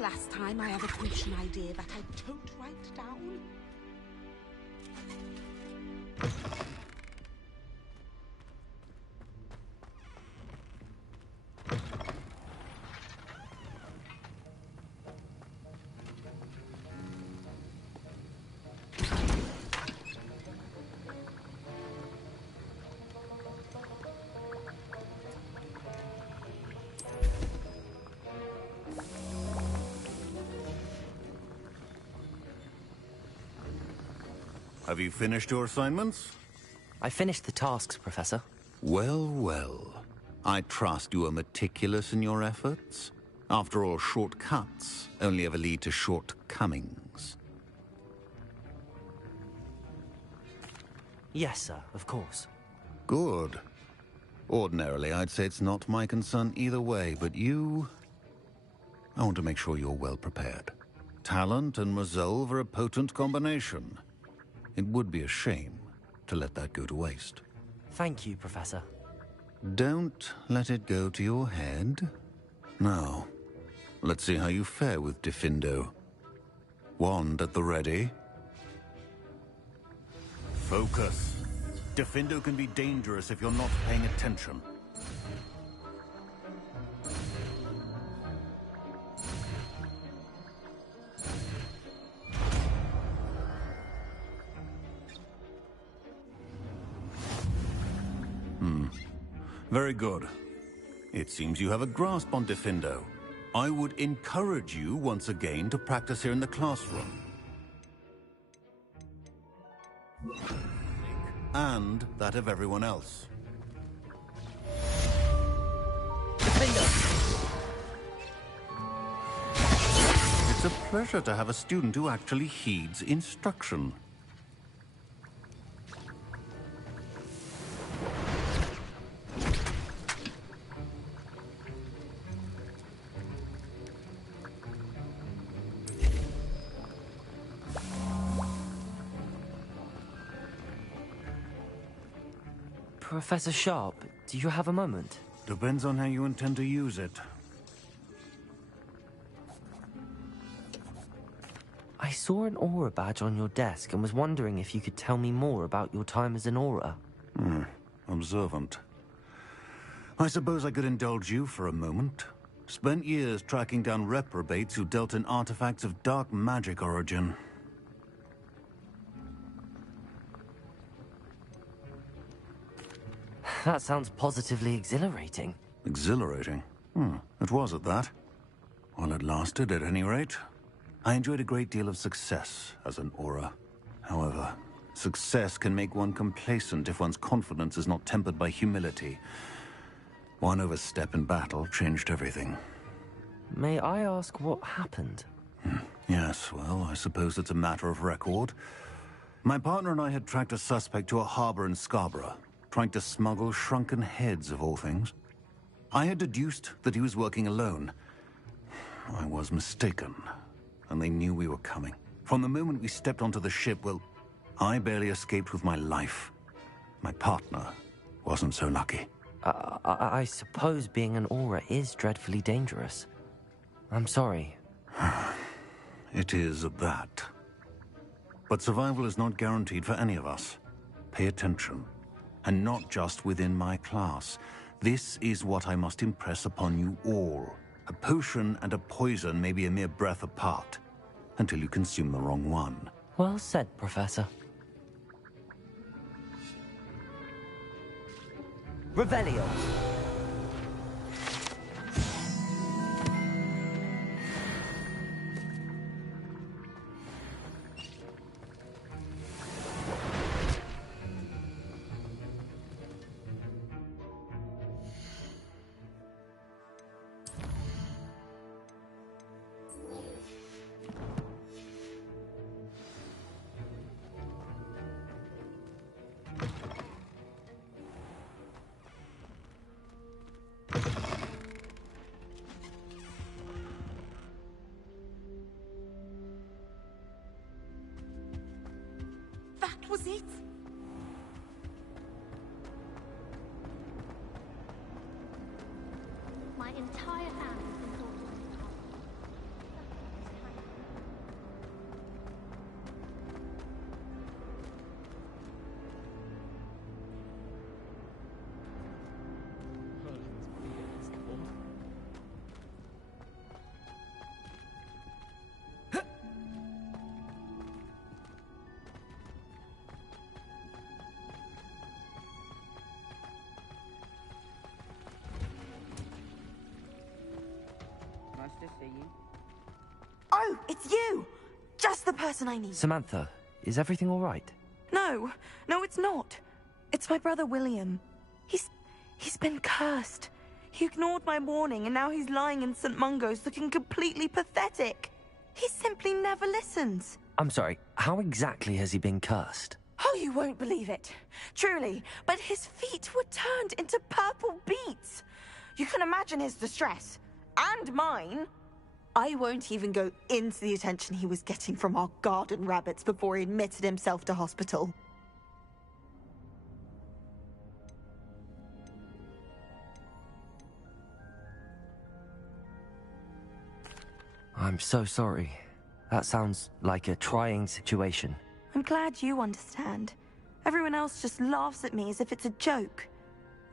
last time I have a potion idea that I don't write down? Have you finished your assignments? I finished the tasks, Professor. Well, well. I trust you are meticulous in your efforts. After all, shortcuts only ever lead to shortcomings. Yes, sir, of course. Good. Ordinarily, I'd say it's not my concern either way, but you... I want to make sure you're well prepared. Talent and resolve are a potent combination. It would be a shame to let that go to waste. Thank you, Professor. Don't let it go to your head. Now, let's see how you fare with Diffindo. Wand at the ready. Focus. Diffindo can be dangerous if you're not paying attention. Very good. It seems you have a grasp on Diffindo. I would encourage you once again to practice here in the classroom. And that of everyone else. Diffindo! It's a pleasure to have a student who actually heeds instruction. Professor Sharp, do you have a moment? Depends on how you intend to use it. I saw an aura badge on your desk and was wondering if you could tell me more about your time as an aura. Observant. I suppose I could indulge you for a moment. Spent years tracking down reprobates who dealt in artifacts of dark magic origin. That sounds positively exhilarating. Exhilarating? It was at that. While it lasted, at any rate. I enjoyed a great deal of success as an aura. However, success can make one complacent if one's confidence is not tempered by humility. One overstep in battle changed everything. May I ask what happened? Yes, well, I suppose it's a matter of record. My partner and I had tracked a suspect to a harbor in Scarborough, trying to smuggle shrunken heads of all things. I had deduced that he was working alone. I was mistaken, and they knew we were coming. From the moment we stepped onto the ship, well, I barely escaped with my life. My partner wasn't so lucky. I suppose being an aura is dreadfully dangerous. I'm sorry. It is that. But survival is not guaranteed for any of us. Pay attention. And not just within my class. This is what I must impress upon you all. A potion and a poison may be a mere breath apart, until you consume the wrong one. Well said, Professor. Revelio! Was it? My entire family has been brought on this path. Nice to see you. Oh, it's you! Just the person I need. Samantha, is everything all right? No, it's not. It's my brother William. He's been cursed. He ignored my warning and now he's lying in St. Mungo's looking completely pathetic. He simply never listens. I'm sorry, how exactly has he been cursed? Oh, you won't believe it. Truly, but his feet were turned into purple beets. You can imagine his distress. And mine. I won't even go into the attention he was getting from our garden rabbits before he admitted himself to hospital. I'm so sorry. That sounds like a trying situation. I'm glad you understand. Everyone else just laughs at me as if it's a joke.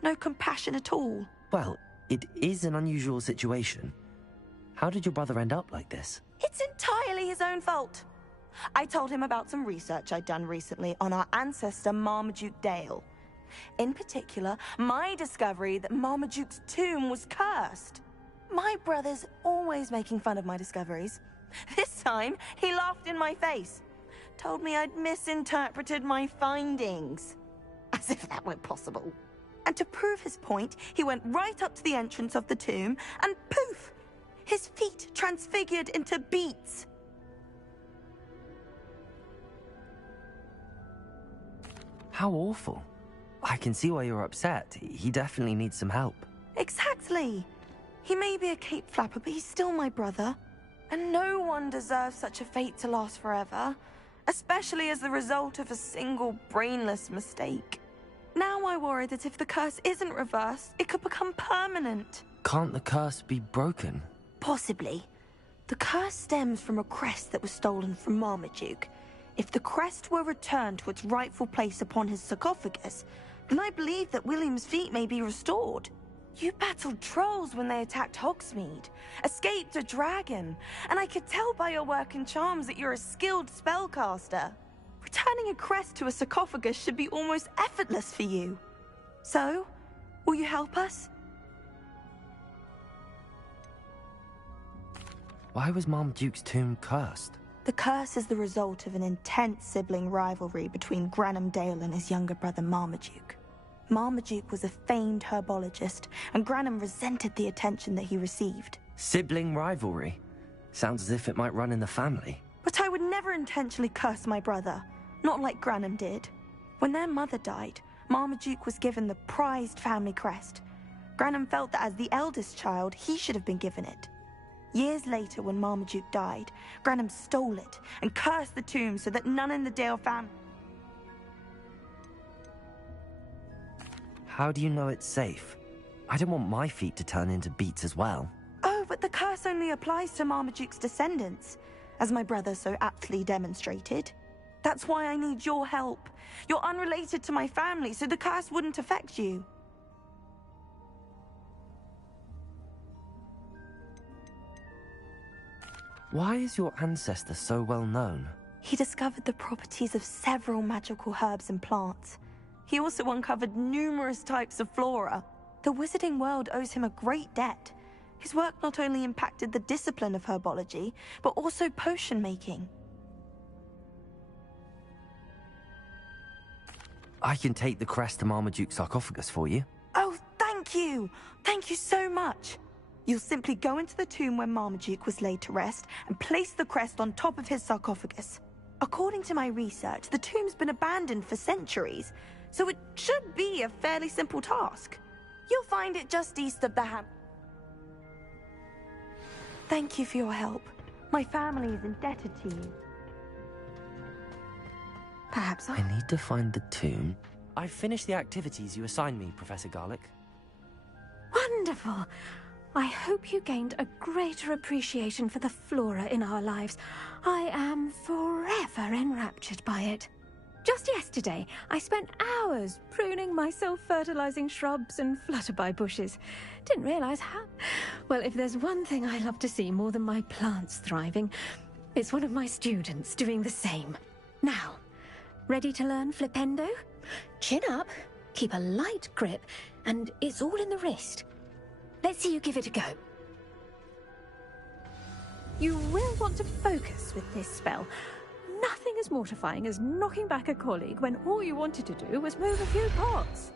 No compassion at all. Well, it is an unusual situation. How did your brother end up like this? It's entirely his own fault. I told him about some research I'd done recently on our ancestor Marmaduke Dale. In particular, my discovery that Marmaduke's tomb was cursed. My brother's always making fun of my discoveries. This time, he laughed in my face. Told me I'd misinterpreted my findings. As if that were possible. And to prove his point, he went right up to the entrance of the tomb and poof! His feet transfigured into beets. How awful. I can see why you're upset. He definitely needs some help. Exactly. He may be a cape flapper, but he's still my brother. And no one deserves such a fate to last forever, especially as the result of a single brainless mistake. Now I worry that if the curse isn't reversed, it could become permanent. Can't the curse be broken? Possibly. The curse stems from a crest that was stolen from Marmaduke. If the crest were returned to its rightful place upon his sarcophagus, then I believe that William's feet may be restored. You battled trolls when they attacked Hogsmeade, escaped a dragon, and I could tell by your work and charms that you're a skilled spellcaster. Returning a crest to a sarcophagus should be almost effortless for you. So, will you help us? Why was Marmaduke's tomb cursed? The curse is the result of an intense sibling rivalry between Granham Dale and his younger brother Marmaduke. Marmaduke was a famed herbologist, and Granham resented the attention that he received. Sibling rivalry? Sounds as if it might run in the family. But I would never intentionally curse my brother, not like Granham did. When their mother died, Marmaduke was given the prized family crest. Granham felt that as the eldest child, he should have been given it. Years later, when Marmaduke died, Granham stole it and cursed the tomb so that none in the Dale family... How do you know it's safe? I don't want my feet to turn into beets as well. Oh, but the curse only applies to Marmaduke's descendants, as my brother so aptly demonstrated. That's why I need your help. You're unrelated to my family, so the curse wouldn't affect you. Why is your ancestor so well known? He discovered the properties of several magical herbs and plants. He also uncovered numerous types of flora. The wizarding world owes him a great debt. His work not only impacted the discipline of herbology, but also potion making. I can take the crest to Marmaduke's sarcophagus for you. Oh, thank you! Thank you so much! You'll simply go into the tomb where Marmaduke was laid to rest and place the crest on top of his sarcophagus. According to my research, the tomb's been abandoned for centuries, so it should be a fairly simple task. You'll find it just east of the Thank you for your help. My family is indebted to you. Perhaps I need to find the tomb. I've finished the activities you assigned me, Professor Garlick. Wonderful. I hope you gained a greater appreciation for the flora in our lives. I am forever enraptured by it. Just yesterday, I spent hours pruning my self-fertilizing shrubs and flutterby bushes. Didn't realize how... Well, if there's one thing I love to see more than my plants thriving, it's one of my students doing the same. Now, ready to learn Flipendo? Chin up, keep a light grip, and it's all in the wrist. Let's see you give it a go. You will want to focus with this spell. Nothing as mortifying as knocking back a colleague when all you wanted to do was move a few pots.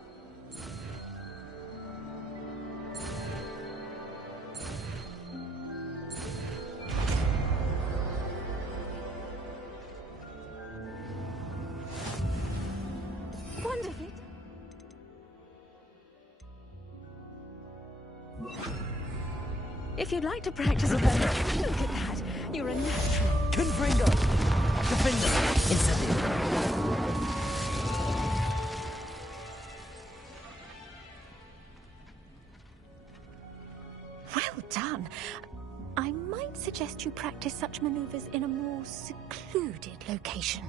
Wonderfully. If you'd like to practice a look at that. You're a natural. Confringo! Confringo! Incendio! Well done. I might suggest you practice such maneuvers in a more secluded location.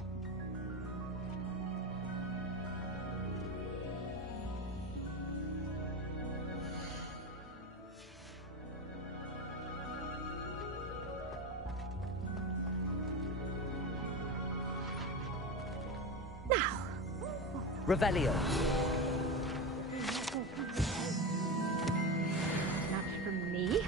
Revelio. Not from me.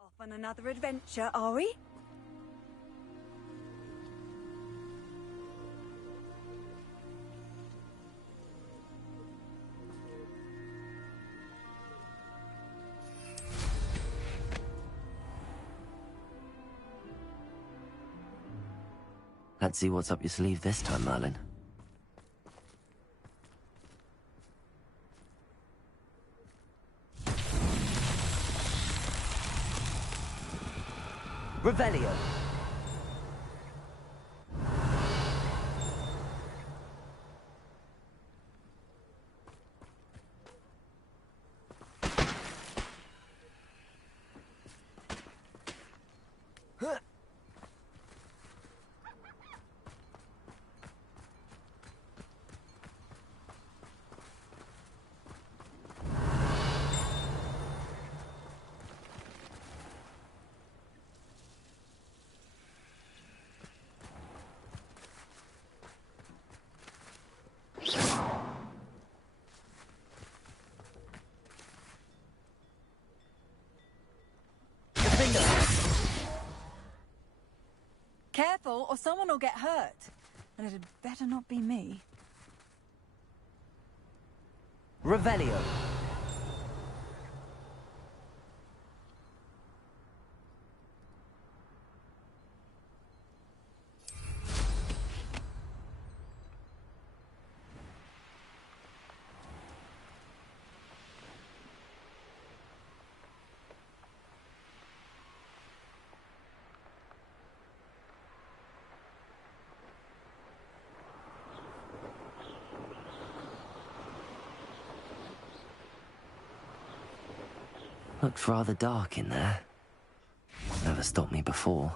Off on another adventure, are we? Let's see what's up your sleeve this time, Merlin. Revelio. Careful, or someone will get hurt. And it'd better not be me. Revelio. Looks rather dark in there. Never stopped me before.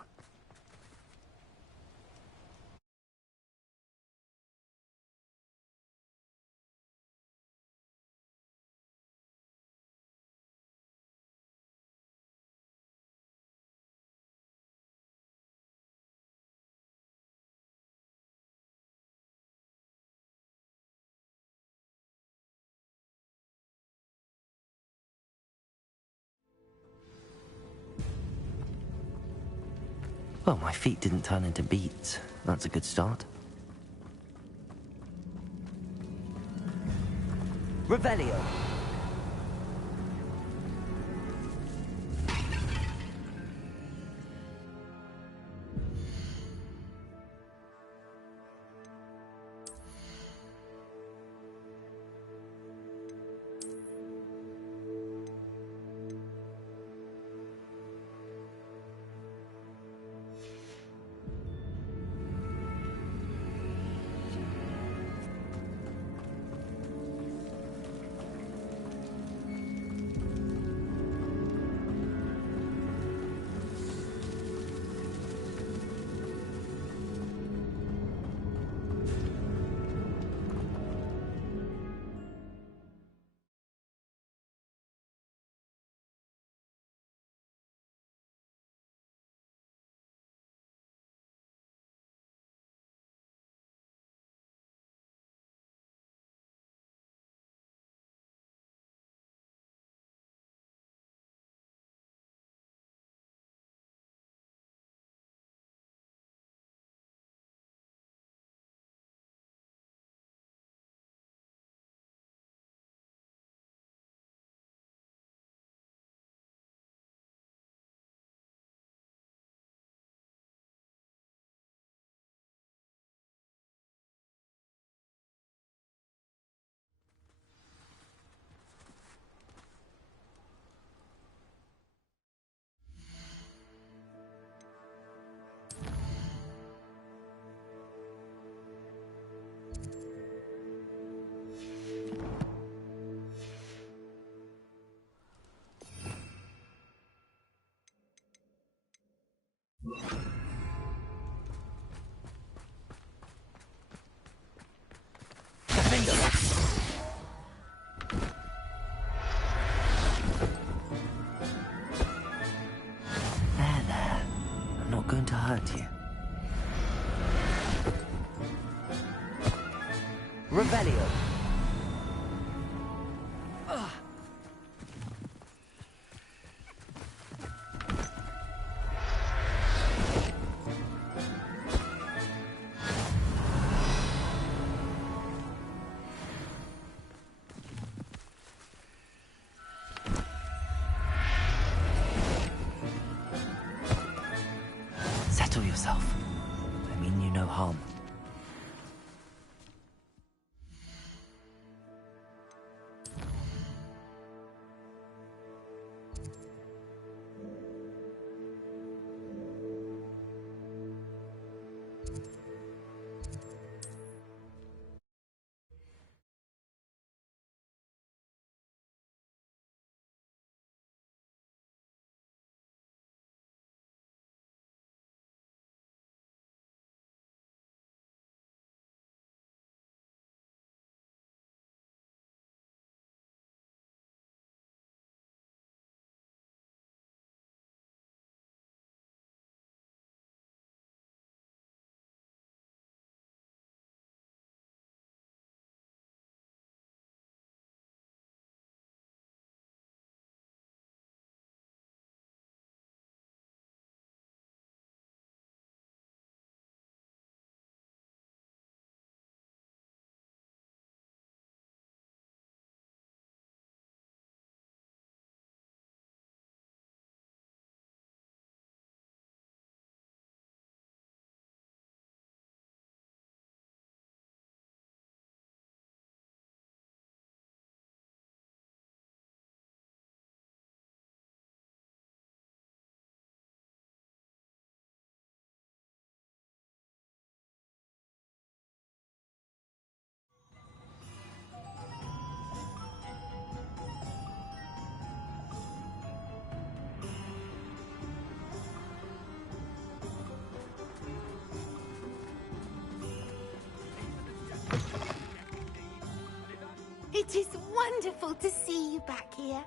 Well, my feet didn't turn into beets. That's a good start. Revelio! There. I'm not going to hurt you. Revelio! Settle yourself. I mean you no harm. It is wonderful to see you back here.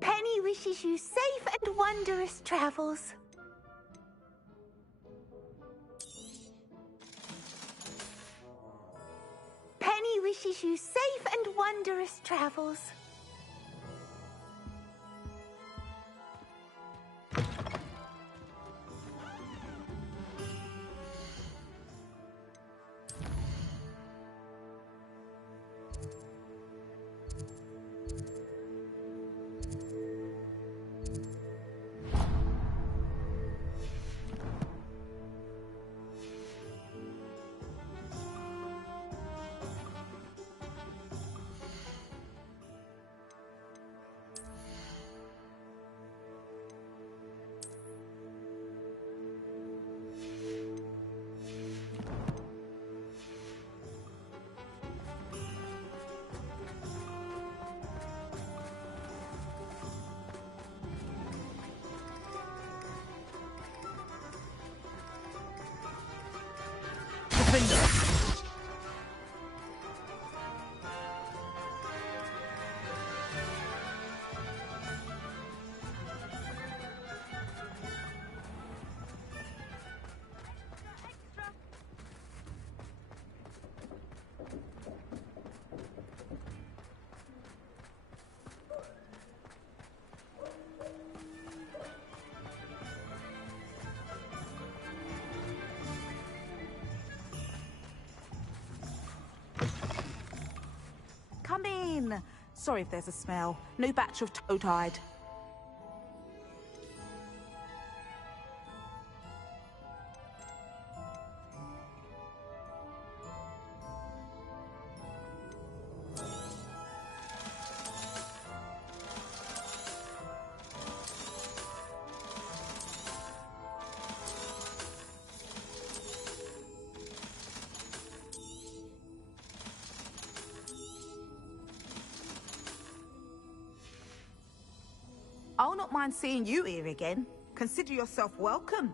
Penny wishes you safe and wondrous travels. Penny wishes you safe and wondrous travels. Come in. Sorry if there's a smell. New batch of toad-hide. I'll not mind seeing you here again. Consider yourself welcome.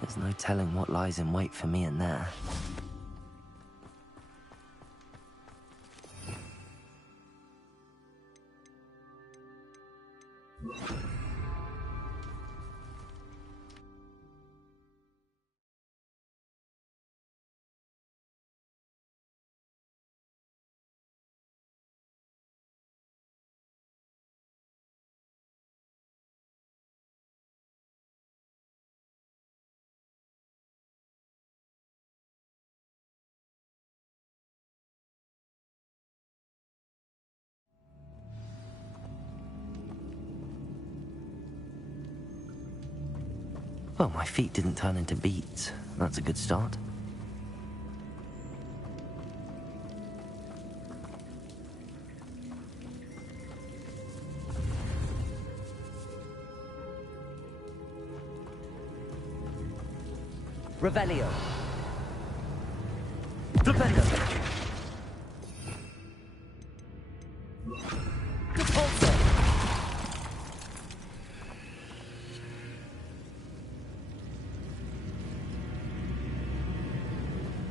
There's no telling what lies in wait for me in there. Well, my feet didn't turn into beets. That's a good start. Revelio. Flipendo. Repulsor.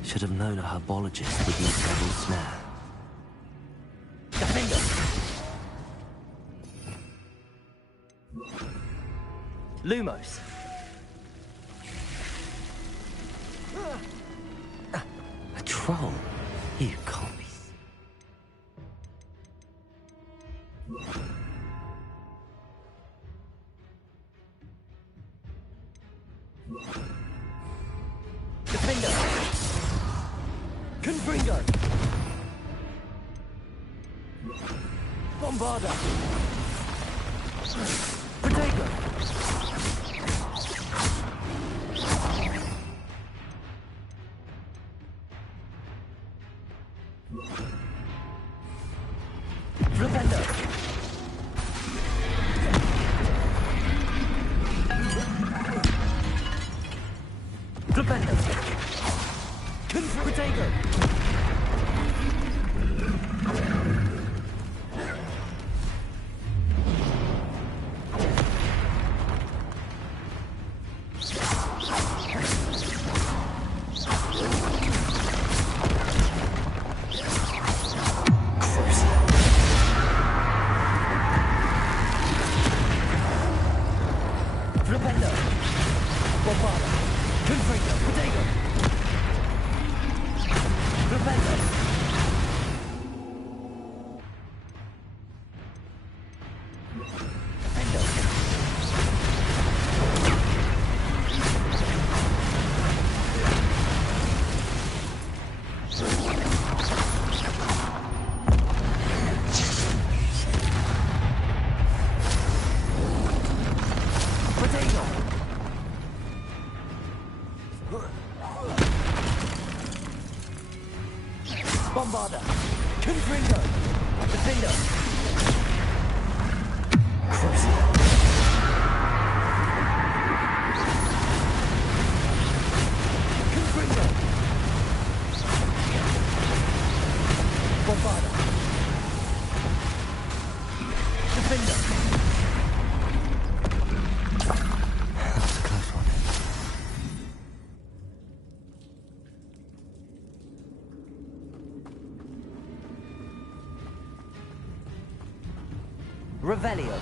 Should have known a herbologist would use double snare. Defender. Lumos. A troll? You can't be. Defender. Confringo. Bombarda. Protego. Flipendo. Flipendo. Protego. Flipendo. Bombarda. Confringo. Protego. Flipendo. Defendo. Protego. Bombarda. Confringo. Defender. Crucial. Confringo. Bombarda. Defender. That was a close one. Revelio.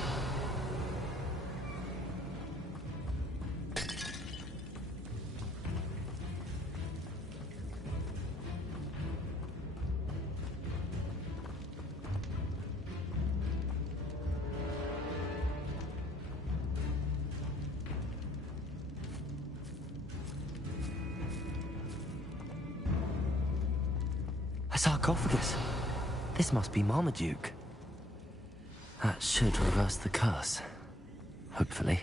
A sarcophagus. This must be Marmaduke. That should reverse the curse. Hopefully.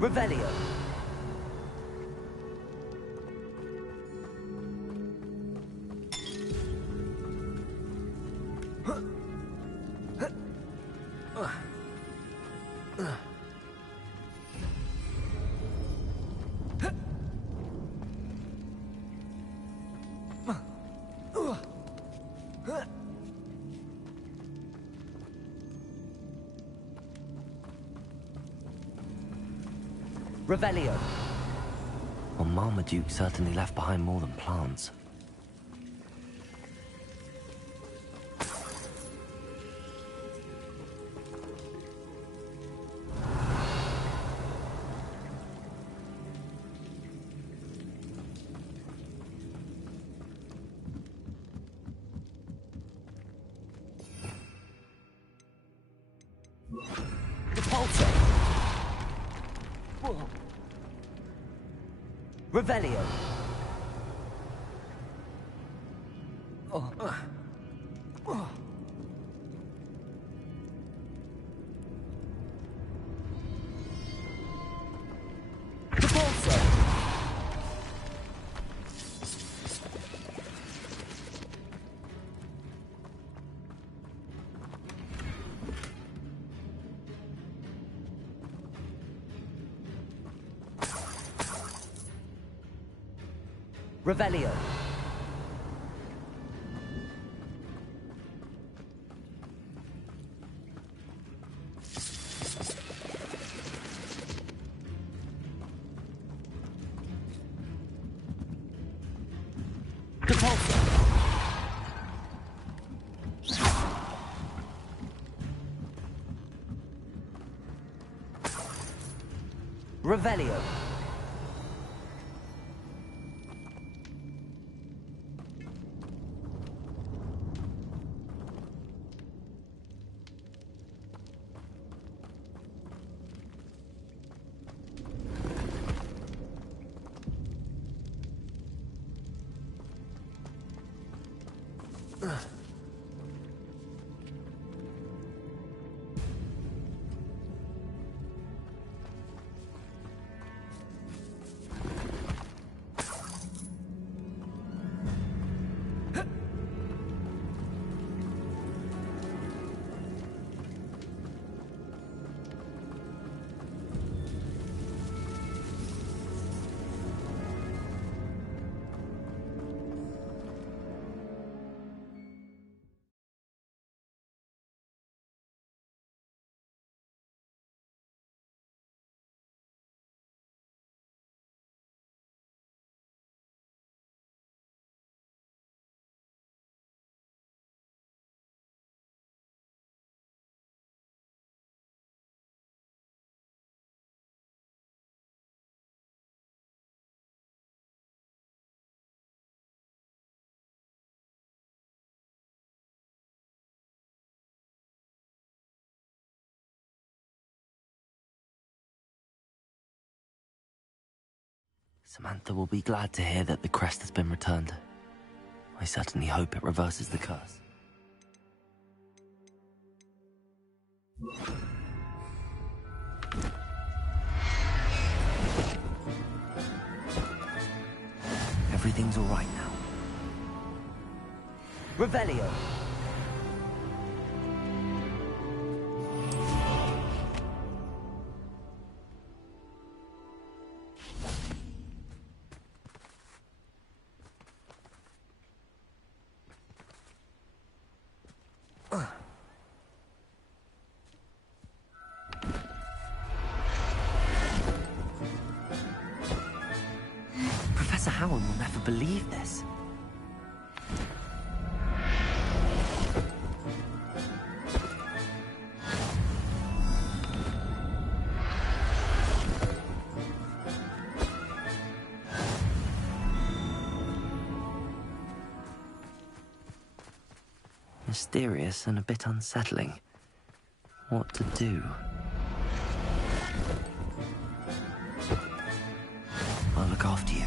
Revelio. Revelio. Well, Marmaduke certainly left behind more than plants. Revelio. Revelio. Revelio. Samantha will be glad to hear that the crest has been returned. I certainly hope it reverses the curse. Everything's all right now. Revelio. Professor Howard will never believe this. Mysterious and a bit unsettling. What to do? I'll look after you.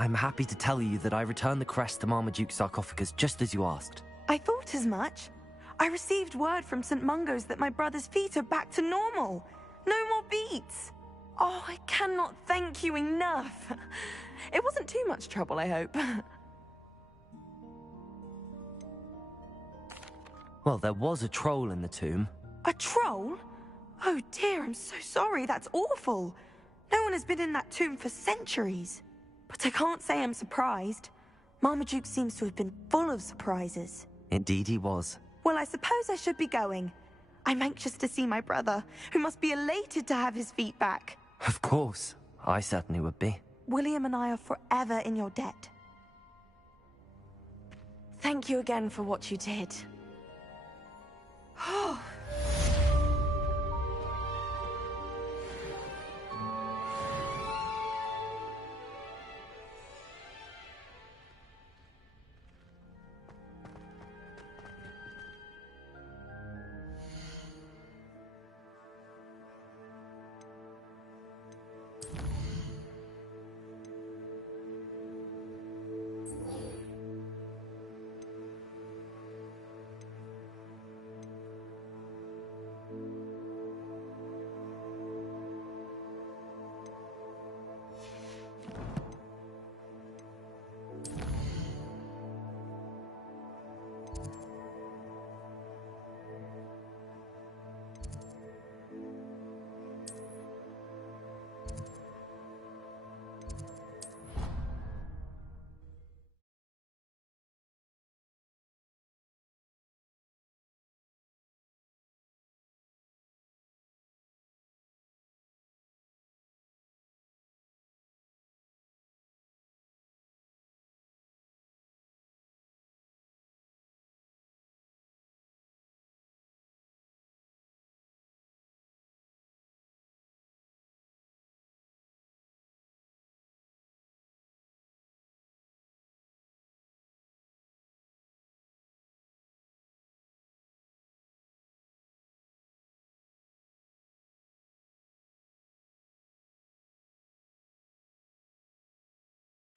I'm happy to tell you that I returned the crest to Marmaduke's sarcophagus just as you asked. I thought as much. I received word from St. Mungo's that my brother's feet are back to normal. No more beats. Oh, I cannot thank you enough. It wasn't too much trouble, I hope. Well, there was a troll in the tomb. A troll? Oh dear, I'm so sorry. That's awful. No one has been in that tomb for centuries. But I can't say I'm surprised. Marmaduke seems to have been full of surprises. Indeed he was. Well, I suppose I should be going. I'm anxious to see my brother, who must be elated to have his feet back. Of course. I certainly would be. William and I are forever in your debt. Thank you again for what you did.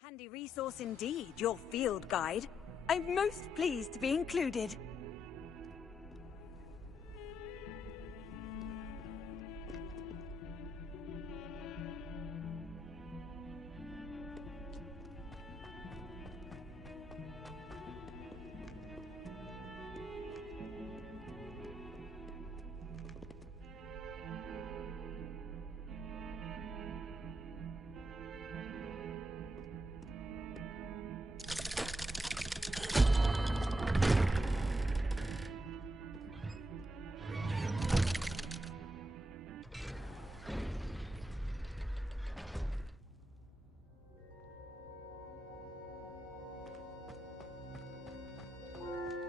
Handy resource indeed, your field guide. I'm most pleased to be included.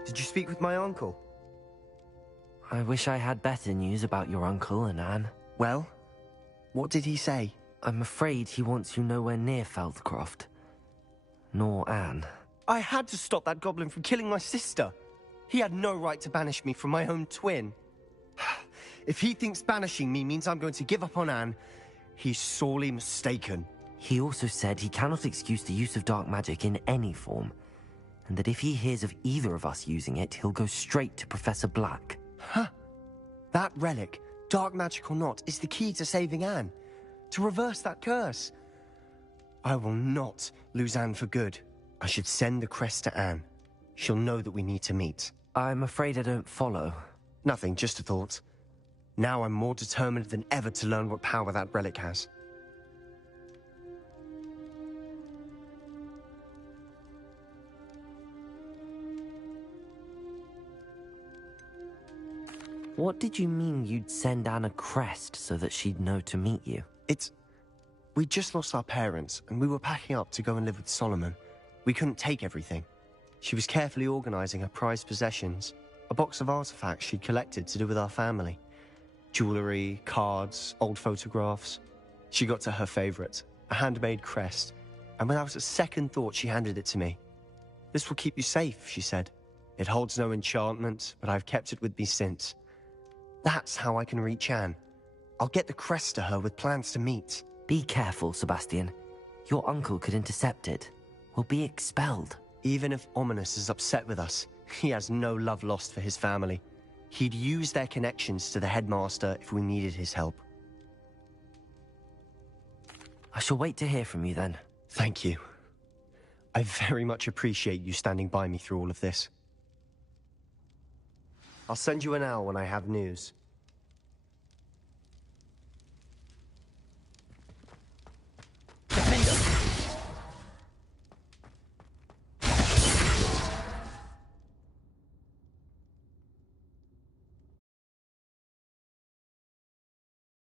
Did you speak with my uncle? I wish I had better news about your uncle and Anne. Well, what did he say? I'm afraid he wants you nowhere near Feldcroft. Nor Anne. I had to stop that goblin from killing my sister. He had no right to banish me from my own twin. If he thinks banishing me means I'm going to give up on Anne, he's sorely mistaken. He also said he cannot excuse the use of dark magic in any form, and that if he hears of either of us using it, he'll go straight to Professor Black. Huh. That relic, dark magic or not, is the key to saving Anne. To reverse that curse. I will not lose Anne for good. I should send the crest to Anne. She'll know that we need to meet. I'm afraid I don't follow. Nothing, just a thought. Now I'm more determined than ever to learn what power that relic has. What did you mean you'd send Anne a crest so that she'd know to meet you? We just lost our parents, and we were packing up to go and live with Solomon. We couldn't take everything. She was carefully organizing her prized possessions, a box of artifacts she'd collected to do with our family. Jewelry, cards, old photographs. She got to her favorite, a handmade crest, and without a second thought she handed it to me. "This will keep you safe," she said. "It holds no enchantment, but I've kept it with me since. That's how I can reach Anne. I'll get the crest to her with plans to meet." Be careful, Sebastian. Your uncle could intercept it. We'll be expelled. Even if Ominous is upset with us, he has no love lost for his family. He'd use their connections to the headmaster if we needed his help. I shall wait to hear from you then. Thank you. I very much appreciate you standing by me through all of this. I'll send you an hour when I have news.